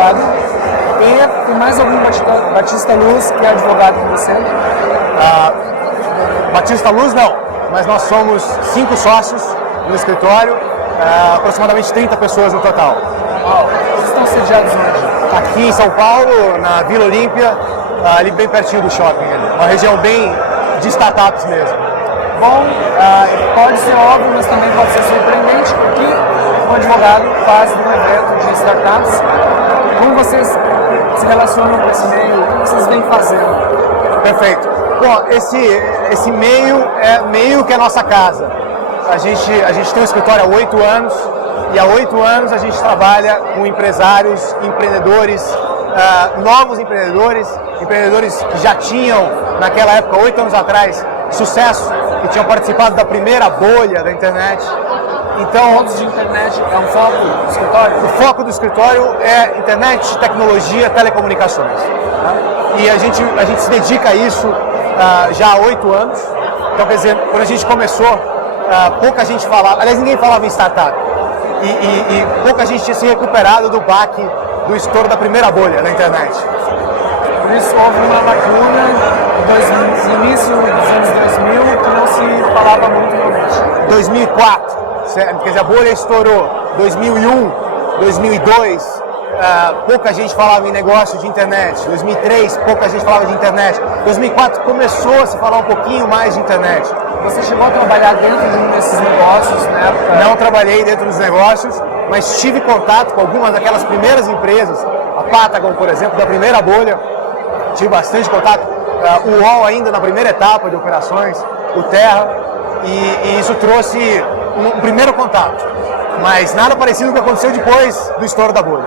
advogado. E tem mais algum Batista Luz que é advogado com você? Batista Luz não, mas nós somos 5 sócios no escritório, aproximadamente 30 pessoas no total. Vocês estão sediados onde? Aqui em São Paulo, na Vila Olímpia, ali bem pertinho do shopping, uma região bem de startups mesmo. Bom, pode ser óbvio, mas também pode ser surpreendente o que um advogado faz num evento de startups. Como vocês se relacionam com esse meio? O que vocês vêm fazendo? Perfeito. Bom, esse meio é meio que a nossa casa. A gente tem um escritório há 8 anos e há 8 anos a gente trabalha com empresários, empreendedores, novos empreendedores que já tinham, naquela época, 8 anos atrás, sucesso, que tinham participado da primeira bolha da internet. Então, Pontos de internet é um foco do escritório? O foco do escritório é internet, tecnologia, telecomunicações. E a gente se dedica a isso já há 8 anos. Então, quer dizer, quando a gente começou, pouca gente falava, aliás, ninguém falava em startup. E pouca gente tinha se recuperado do baque do estouro da primeira bolha da internet. Por isso houve uma lacuna no início dos anos 2000 que não se falava muito realmente. 2004, quer dizer, a bolha estourou. 2001, 2002, pouca gente falava em negócio de internet. 2003, pouca gente falava de internet. 2004 começou a se falar um pouquinho mais de internet. Você chegou a trabalhar dentro de um desses negócios na época? Não trabalhei dentro dos negócios, mas tive contato com algumas daquelas primeiras empresas, a Patagon, por exemplo, da primeira bolha, tive bastante contato, o UOL ainda na primeira etapa de operações, o Terra, e isso trouxe um primeiro contato, mas nada parecido com o que aconteceu depois do estouro da bolha.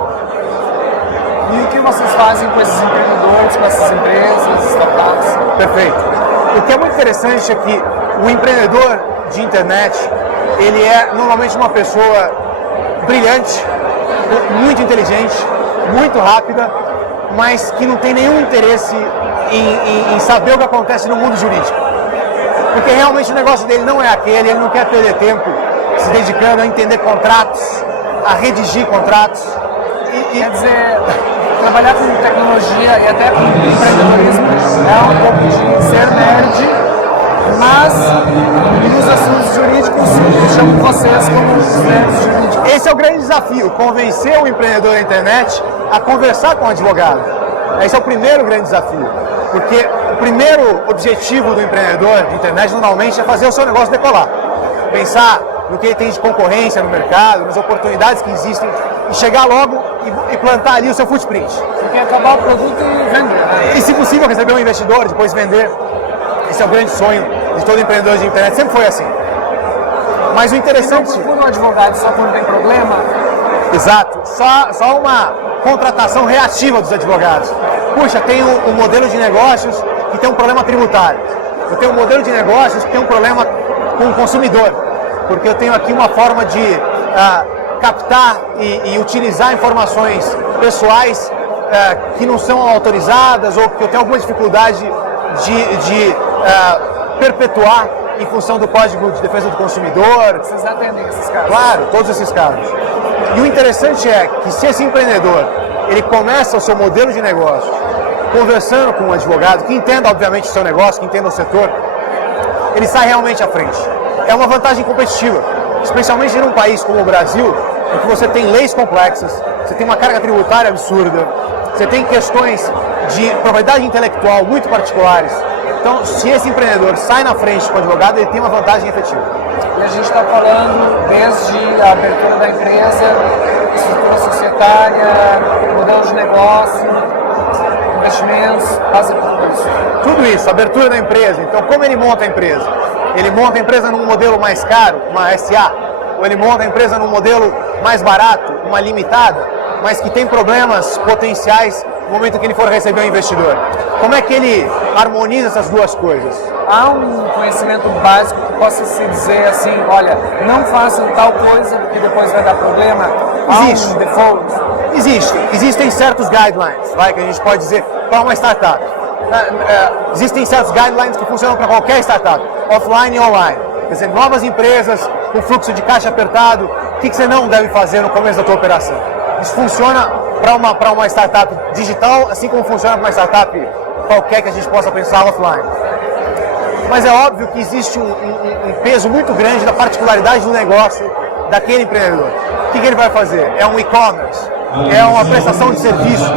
E o que vocês fazem com esses empreendedores, com essas empresas, startups? Perfeito. O que é muito interessante é que o empreendedor de internet, ele é normalmente uma pessoa brilhante, muito inteligente, muito rápida, mas que não tem nenhum interesse em saber o que acontece no mundo jurídico. Porque realmente o negócio dele não é aquele, ele não quer perder tempo se dedicando a entender contratos, a redigir contratos. Quer dizer, trabalhar com tecnologia e até com empreendedorismo é um pouco de ser nerd, mas nos assuntos jurídicos eu chamo vocês como os nerds jurídicos. Esse é o grande desafio, convencer o empreendedor da internet a conversar com o advogado. Esse é o primeiro grande desafio, porque o primeiro objetivo do empreendedor de internet normalmente é fazer o seu negócio decolar. Pensar no que ele tem de concorrência no mercado, nas oportunidades que existem e chegar logo e plantar ali o seu footprint. Você quer acabar o produto e vender, né? E se possível receber um investidor, depois vender. Esse é o grande sonho de todo empreendedor de internet, sempre foi assim. Mas o interessante... Você não procura um advogado só quando tem problema? Exato, só uma contratação reativa dos advogados. Puxa, tem um modelo de negócios que tem um problema tributário. Eu tenho um modelo de negócios que tem um problema com o consumidor. Porque eu tenho aqui uma forma de captar e utilizar informações pessoais que não são autorizadas ou que eu tenho alguma dificuldade de perpetuar em função do Código de Defesa do Consumidor. Vocês atendem esses casos? Claro, todos esses casos. E o interessante é que se esse empreendedor ele começa o seu modelo de negócio conversando com um advogado que entenda obviamente o seu negócio, que entenda o setor, ele sai realmente à frente. É uma vantagem competitiva, especialmente em um país como o Brasil, em que você tem leis complexas, você tem uma carga tributária absurda, você tem questões de propriedade intelectual muito particulares. Então, se esse empreendedor sai na frente com o advogado, ele tem uma vantagem efetiva. E a gente está falando desde a abertura da empresa, estrutura societária, modelo de negócio, investimentos, passa por tudo isso. Tudo isso, abertura da empresa. Então, como ele monta a empresa? Ele monta a empresa num modelo mais caro, uma SA, ou ele monta a empresa num modelo mais barato, uma limitada, mas que tem problemas potenciais no momento que ele for receber um investidor. Como é que ele harmoniza essas duas coisas? Há um conhecimento básico que possa se dizer assim, olha, não façam tal coisa porque depois vai dar problema? Existe. Há um default? Existem certos guidelines, que a gente pode dizer para uma startup. Existem certos guidelines que funcionam para qualquer startup, offline e online. Quer dizer, novas empresas com fluxo de caixa apertado, o que você não deve fazer no começo da tua operação? Isso funciona para uma startup digital, assim como funciona para uma startup qualquer que a gente possa pensar offline. Mas é óbvio que existe um peso muito grande da particularidade do negócio daquele empreendedor. O que ele vai fazer? É um e-commerce? É uma prestação de serviços?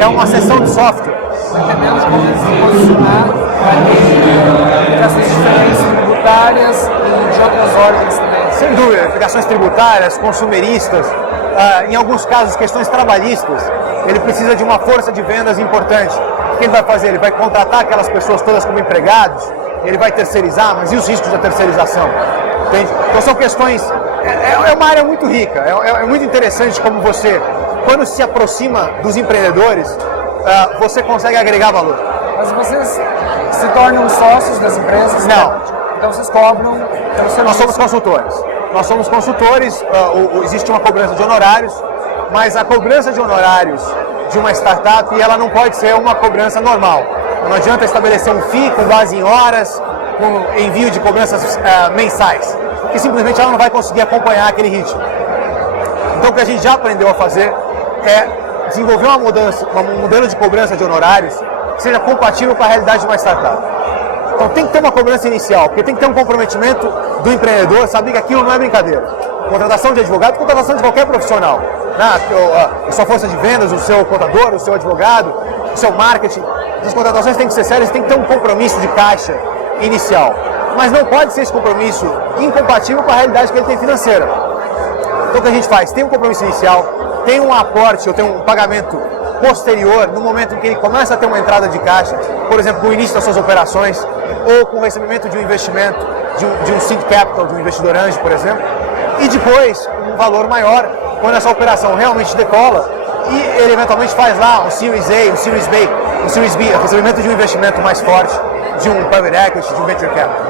É uma sessão de software? Dependendo de como eles se posicionar, vai ter essas diferenças tributárias e de outras ordens também. Sem dúvida, aplicações tributárias, consumeristas, em alguns casos questões trabalhistas. Ele precisa de uma força de vendas importante. O que ele vai fazer? Ele vai contratar aquelas pessoas todas como empregados, ele vai terceirizar, mas e os riscos da terceirização? Entende? Então são questões, é uma área muito rica, é muito interessante como você, quando se aproxima dos empreendedores, você consegue agregar valor. Mas vocês se tornam sócios das empresas? Não. Né? Então vocês cobram pelo serviço? Nós somos consultores. Nós somos consultores, existe uma cobrança de honorários, mas a cobrança de honorários de uma startup, ela não pode ser uma cobrança normal. Não adianta estabelecer um FII com base em horas, com envio de cobranças mensais, que simplesmente ela não vai conseguir acompanhar aquele ritmo. Então o que a gente já aprendeu a fazer é desenvolver um modelo de cobrança de honorários que seja compatível com a realidade de uma startup. Então tem que ter uma cobrança inicial, porque tem que ter um comprometimento do empreendedor, saber que aquilo não é brincadeira. Contratação de advogado, contratação de qualquer profissional. A sua força de vendas, o seu contador, o seu advogado, o seu marketing. As contratações têm que ser sérias, tem que ter um compromisso de caixa inicial. Mas não pode ser esse compromisso incompatível com a realidade que ele tem financeira. Então o que a gente faz? Tem um compromisso inicial, tem um aporte, ou tem um pagamento posterior, no momento em que ele começa a ter uma entrada de caixa, por exemplo, no início das suas operações, ou com o recebimento de um investimento, de um seed capital, de um investidor anjo, por exemplo, e depois um valor maior quando essa operação realmente decola e ele eventualmente faz lá um Series A, um Series B, o recebimento de um investimento mais forte, de um private equity, de um venture capital.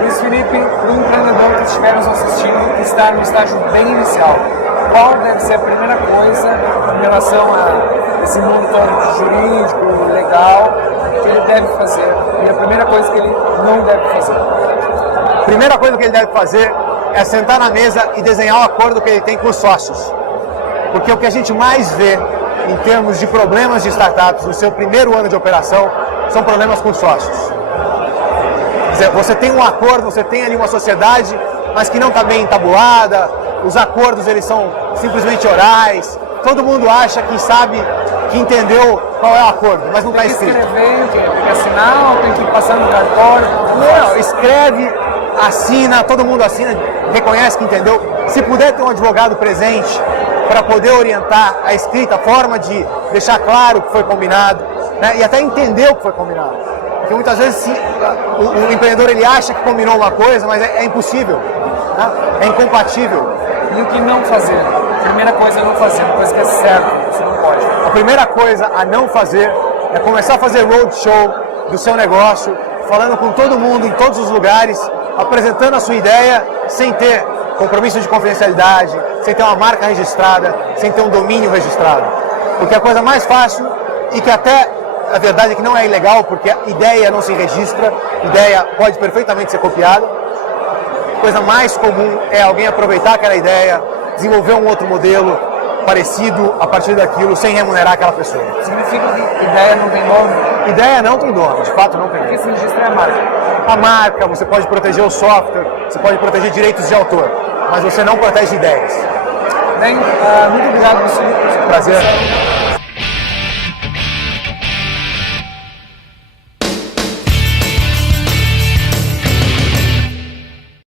Luiz Felipe, para o empreendedor que estiver nos assistindo, que está no estágio bem inicial, qual deve ser a primeira coisa em relação a esse mundo todo jurídico, legal, que ele deve fazer e a primeira coisa que ele não deve fazer? A primeira coisa que ele deve fazer é sentar na mesa e desenhar o acordo que ele tem com os sócios. Porque o que a gente mais vê em termos de problemas de startups no seu primeiro ano de operação são problemas com sócios. Quer dizer, você tem um acordo, você tem ali uma sociedade, mas que não está bem entabulada, os acordos eles são simplesmente orais, todo mundo acha que sabe, que entendeu qual é o acordo, mas não está escrito. Tem que escrever, tem que assinar ou tem que ir passando no cartório? Não, escreve, assina, todo mundo assina, reconhece que entendeu. Se puder ter um advogado presente para poder orientar a escrita, a forma de deixar claro o que foi combinado, né, e até entender o que foi combinado. Porque muitas vezes o empreendedor ele acha que combinou uma coisa, mas é impossível, né, é incompatível. E o que não fazer? A primeira coisa é não fazer, uma coisa que é certa, você não pode. A primeira coisa a não fazer é começar a fazer roadshow do seu negócio, falando com todo mundo em todos os lugares, apresentando a sua ideia sem ter compromisso de confidencialidade, sem ter uma marca registrada, sem ter um domínio registrado. Porque a coisa mais fácil, e que até a verdade é que não é ilegal, porque a ideia não se registra, ideia pode perfeitamente ser copiada. A coisa mais comum é alguém aproveitar aquela ideia, desenvolver um outro modelo parecido a partir daquilo, sem remunerar aquela pessoa. Significa que ideia não tem nome? Ideia não tem dono, de fato não tem Porque dono. se registra é a marca. A marca, você pode proteger o software, você pode proteger direitos de autor, mas você não protege ideias. Bem, muito obrigado, Luiz Felipe. Prazer.